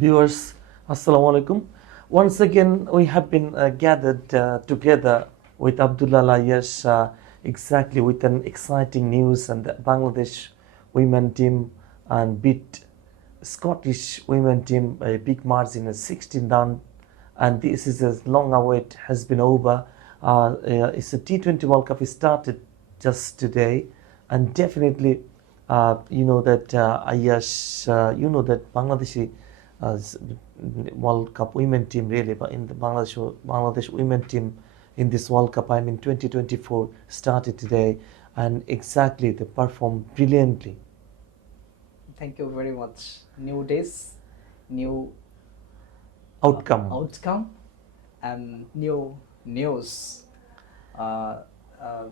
Viewers, Assalamu alaikum. Once again, we have been gathered together with Abdullah Layers exactly with an exciting news, and the Bangladesh women team and beat Scottish women team by a big margin of 16 down, and this is a long await has been over. It's a T20 World Cup. It started just today, and definitely, you know that Bangladeshi World Cup women team really, but in the Bangladesh women team in this World Cup, 2024 started today, and exactly they performed brilliantly. Thank you very much. New days, new Outcome. and new news. Uh, uh,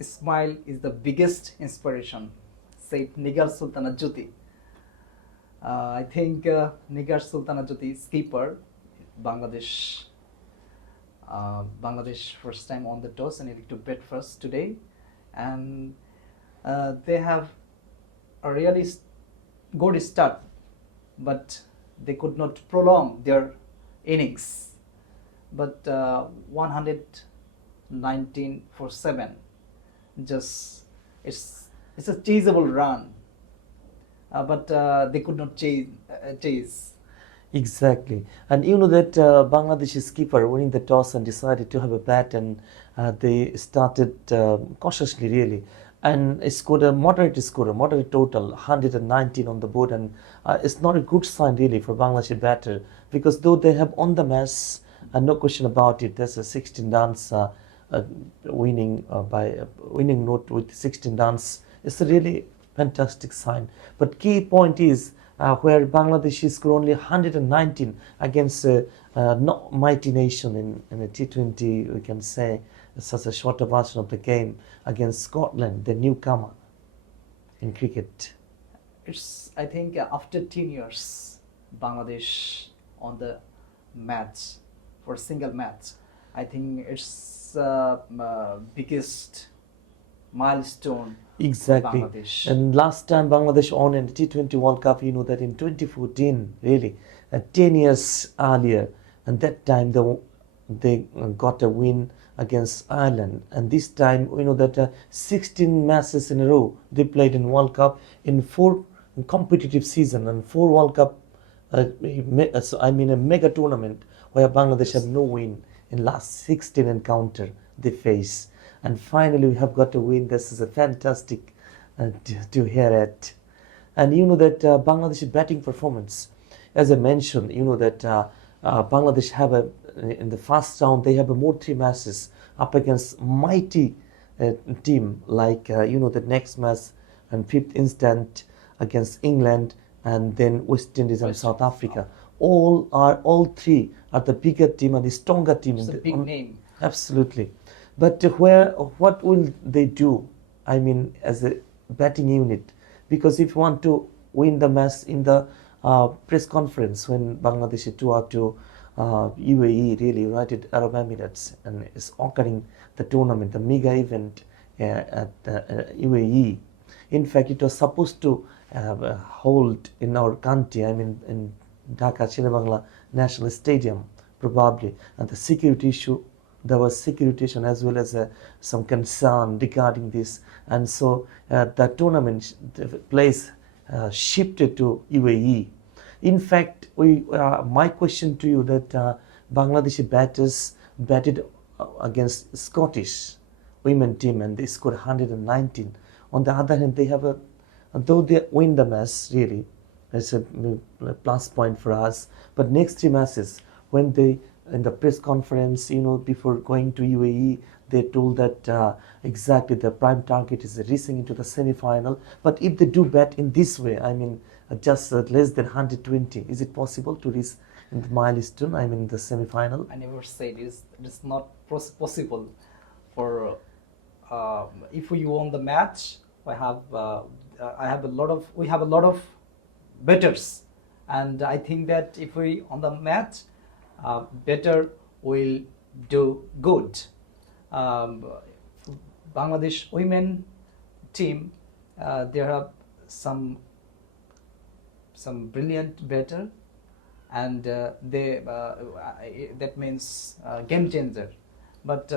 Smile is the biggest inspiration, said Nigar Sultana Jyoti. I think Nigar Sultana Jyoti, skipper, Bangladesh. Bangladesh first time on the toss and need to bet first today, and they have a really good start, but they could not prolong their innings. But 119 for 7, just it's a chaseable run, but they could not chase. Exactly. And you know that Bangladesh's keeper winning the toss and decided to have a bat, and they started cautiously really, and it scored a moderate total, 119 on the board, and it's not a good sign really for Bangladesh batter, because though they have on the match, no question about it, there's a 16 runs winning note with 16 runs. It's a really fantastic sign. But key point is where Bangladesh scored only 119 against a not mighty nation in a T20, we can say, such a shorter version of the game against Scotland, the newcomer in cricket. It's I think after 10 years, Bangladesh on the match for single match. I think it's biggest milestone Exactly. for Bangladesh. And last time Bangladesh won in the T20 World Cup, you know that in 2014, really, 10 years earlier, and that time they got a win against Ireland. And this time, you know that 16 matches in a row they played in World Cup in 4 competitive season and 4 World Cup, a mega tournament where Bangladesh have no win in last 16 encounter they face. And finally we have got a win. This is a fantastic to hear it. And you know that Bangladesh batting performance, as I mentioned, you know that Bangladesh have in the first round they have a more 3 matches up against mighty team like the next match and 5th instant against England, and then West Indies and South Africa. All 3 are the bigger team and the stronger team. It's a big name. Absolutely. But what will they do? I mean, as a batting unit, because if you want to win the match in the press conference when Bangladesh tour to UAE, really United Arab Emirates, and is occurring the tournament, the mega event at UAE. In fact, it was supposed to hold in our country. I mean, in Dhaka Bangla National Stadium, probably, and the security issue. There was security issue as well as some concern regarding this, and so the tournament place shifted to UAE. In fact, my question to you that Bangladeshi batters batted against Scottish women team and they scored 119. On the other hand, they have though they win the match really, it's a plus point for us. But next 3 matches, when they in the press conference, before going to UAE, they told that exactly the prime target is racing into the semi-final. But if they do bat in this way, I mean, just less than 120, is it possible to reach in the milestone? I mean, the semi-final. I never said it's not possible. For if we won the match, we have a lot of betters, and I think that if we on the match, better will do good. Bangladesh women team, there are some brilliant batter and that means game changer. But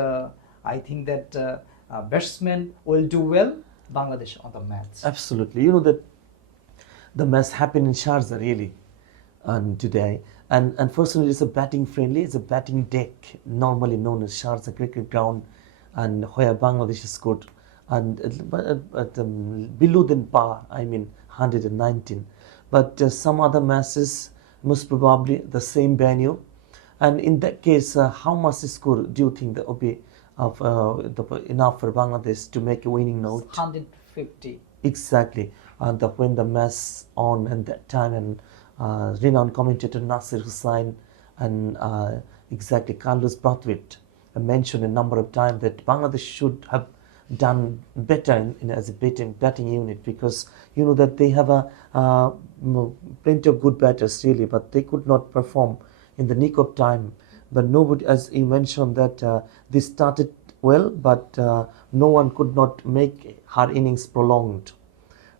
I think that batsmen will do well Bangladesh on the match. Absolutely. You know that the match happened in Sharjah really, and today. And unfortunately, it's a batting friendly. It's a batting deck, normally known as Sharjah cricket ground, and where Bangladesh scored and below than par. I mean, 119. But some other matches, most probably the same venue. And in that case, how much score do you think that will be enough for Bangladesh to make a winning note? 150. Exactly. And when the match on and that time, and renowned commentator Nasir Hussain and exactly Carlos Brathwaite mentioned a number of times that Bangladesh should have done better as a batting unit, because you know that they have plenty of good batters really, but they could not perform in the nick of time. But nobody, as you mentioned, that they started well, but no one could not make her innings prolonged.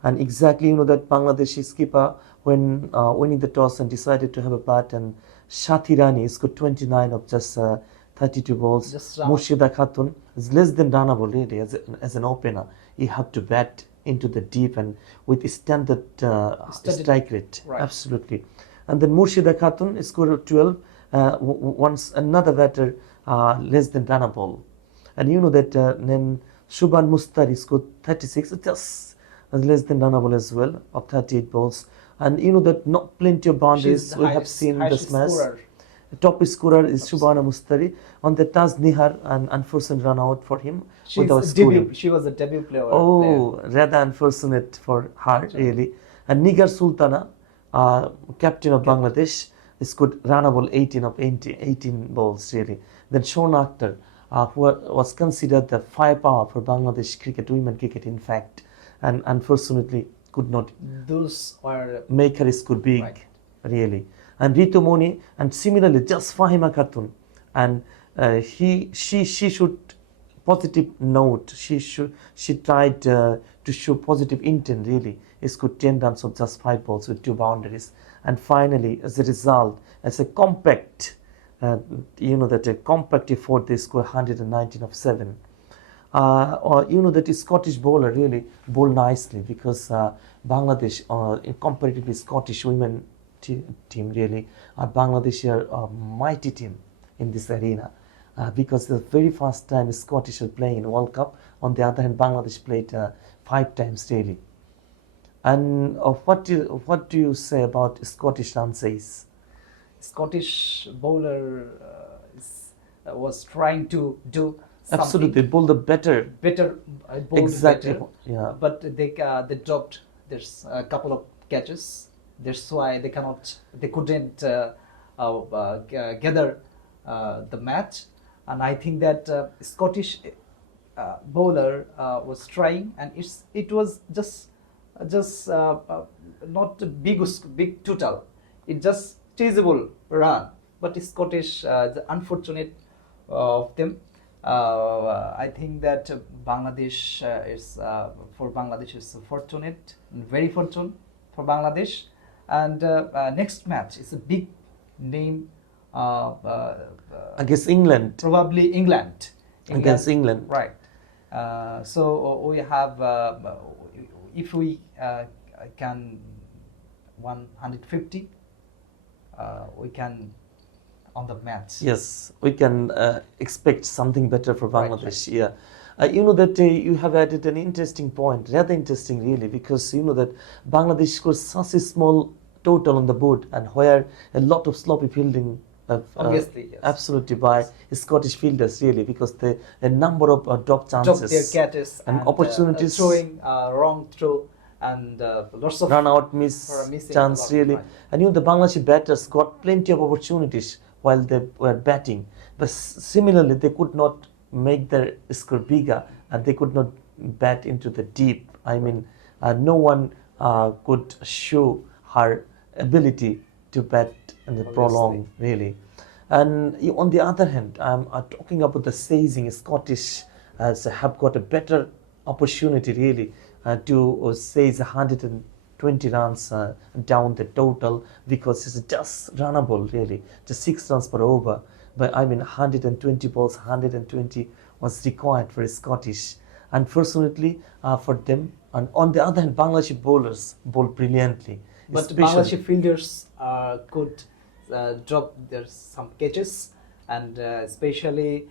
And exactly, you know, that Bangladeshi skipper, when winning the toss and decided to have a bat, and Shathi Rani scored 29 of just 32 balls. Just Murshida Khatun is less than runnable really as an opener. He had to bat into the deep and with standard strike rate. Right. Absolutely. And then Murshida Khatun scored 12. Once another batter less than runnable. And you know that then Shubhan Mustari scored 36, just less than runnable as well, of 38 balls. And you know that not plenty of boundaries we have seen this match. The top scorer is Shubhana Mustari. On the Taz Nihar, an unfortunate run out for him without scoring. She was a debut player. Oh, rather unfortunate for her, really. And Nigar Sultana, captain of Bangladesh, scored runnable 18 of 18 balls, really. Then Shona Akhtar, who was considered the firepower for Bangladesh cricket, women cricket, in fact, and unfortunately could not Those were make her score big, right. Really. And Ritu Moni, and similarly, just Fahima Khatun, and she should positive note. She tried to show positive intent. Really, he scored 10 runs of just 5 balls with 2 boundaries. And finally, as a result, as a compact, you know that a compact effort, they scored 119 of 7. Or you know that a Scottish bowler really bowled nicely, because Bangladesh, in comparatively Scottish women team really, Bangladesh are a mighty team in this arena, because the very first time Scottish are playing in World Cup. On the other hand, Bangladesh played 5 times really. And what do you say about Scottish Ransays? Scottish bowler was trying to do something. Absolutely, bowled the better. Bowled Exactly, better, yeah. But they dropped. There's a couple of catches. That's why they couldn't gather the match. And I think that Scottish bowler was trying, and it was just not a big total. It just chaseable run. But Scottish, the unfortunate of them. I think that Bangladesh Bangladesh is fortunate, very fortunate for Bangladesh. And next match is a big name. Against England. Probably England. Against England. Right. So we have, if we can 150, we can on the match. Yes, we can expect something better for Bangladesh. Right. Yeah, you know that you have added an interesting point, rather interesting really, because you know that Bangladesh scores such a small total on the board, and where a lot of sloppy fielding. Obviously, yes. Absolutely, by Scottish fielders really, because a number of drop chances, drop their catches and opportunities, throwing wrong throw, and lots of run out miss chance really. And you know the Bangladeshi batters got plenty of opportunities while they were batting, but similarly they could not make their score bigger, and they could not bat into the deep. I mean, no one could show her ability to bat in the prolong really. And on the other hand, I'm talking about the seizing. Scottish have got a better opportunity really to seize 120 20 runs down the total because it's just runnable really, just 6 runs per over. But I mean 120 balls, 120 was required for Scottish. Unfortunately for them, and on the other hand, Bangladeshi bowlers bowled brilliantly. But especially- Bangladeshi fielders could drop their some catches, and especially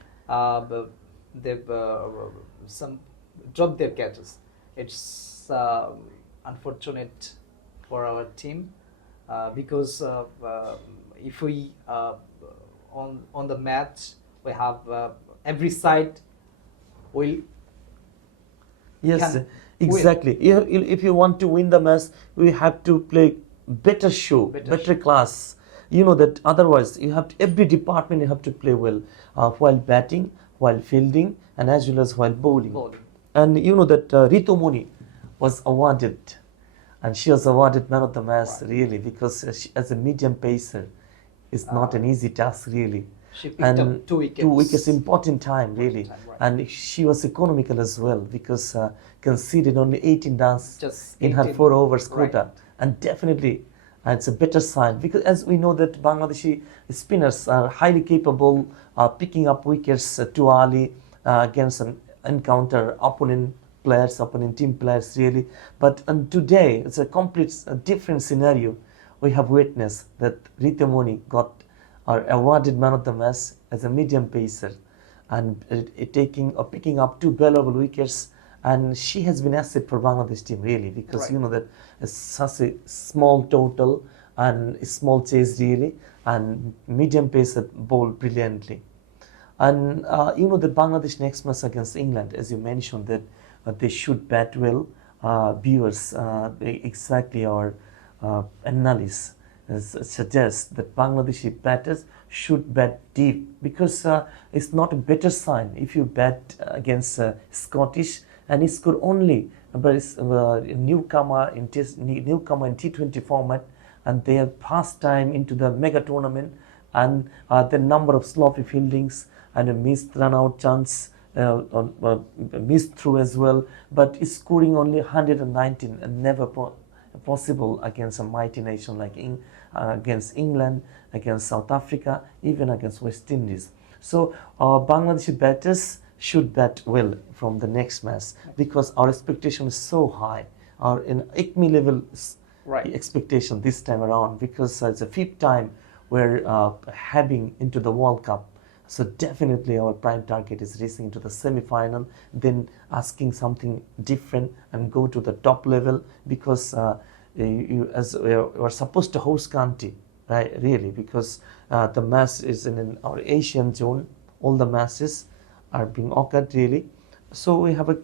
they've some drop their catches. It's unfortunate for our team because if we on the match we have every side will Yes, can exactly. If you want to win the match, we have to play better show, better class. You know that otherwise you have to, every department you have to play well while batting, while fielding, and as well as while bowling. And you know that Ritu Moni was awarded, and she was awarded man of the match really because she, as a medium pacer, it's not an easy task really. She picked And up 2 wickets. 2 wickets important time really, Time, right. and she was economical as well because conceded only 18 runs Just in her 18, 4 overs right. quota, and definitely it's a better sign because as we know that Bangladeshi spinners are highly capable picking up wickets too early against an encounter opponent team players really. But today it's a complete different scenario. We have witnessed that Rita Moni got or awarded man of the match as a medium pacer and taking or picking up 2 valuable wickets, and she has been asset for Bangladesh team really because Right. you know that it's such a small total and a small chase really, and medium pacer bowl brilliantly. And you know the Bangladesh next match against England, as you mentioned, that they should bat well. Viewers exactly our analysis suggests that Bangladeshi batters should bat deep because it's not a better sign if you bat against Scottish and he scored only, but it's newcomer in T20 format, and they have passed time into the mega tournament, and the number of sloppy fieldings and a missed run out chance, missed through as well, but scoring only 119 and never possible against a mighty nation like against England, against South Africa, even against West Indies. So Bangladeshi batters should bat well from the next match because our expectation is so high. Our in ICME level Right. expectation this time around because it's the 5th time we're having into the World Cup. So definitely our prime target is racing into the semi-final, then asking something different and go to the top level because as we're supposed to host country, right? Really, because the match is in our Asian zone. All the matches are being occurred really. So we have a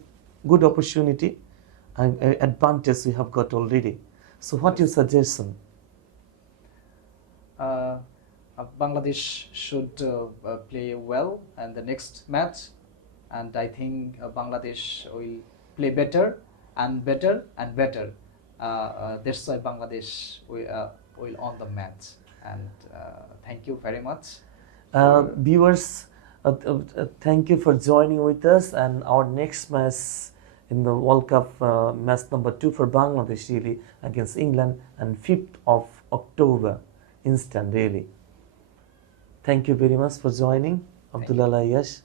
good opportunity and advantage we have got already. So what your suggestion? Bangladesh should play well in the next match, and I think Bangladesh will play better and better and better. That's why Bangladesh will on the match. And thank you very much. Viewers, thank you for joining with us, and our next match in the World Cup, match number 2 for Bangladesh really against England, and 5th of October instant really. Thank you very much for joining. Abdullah Yash.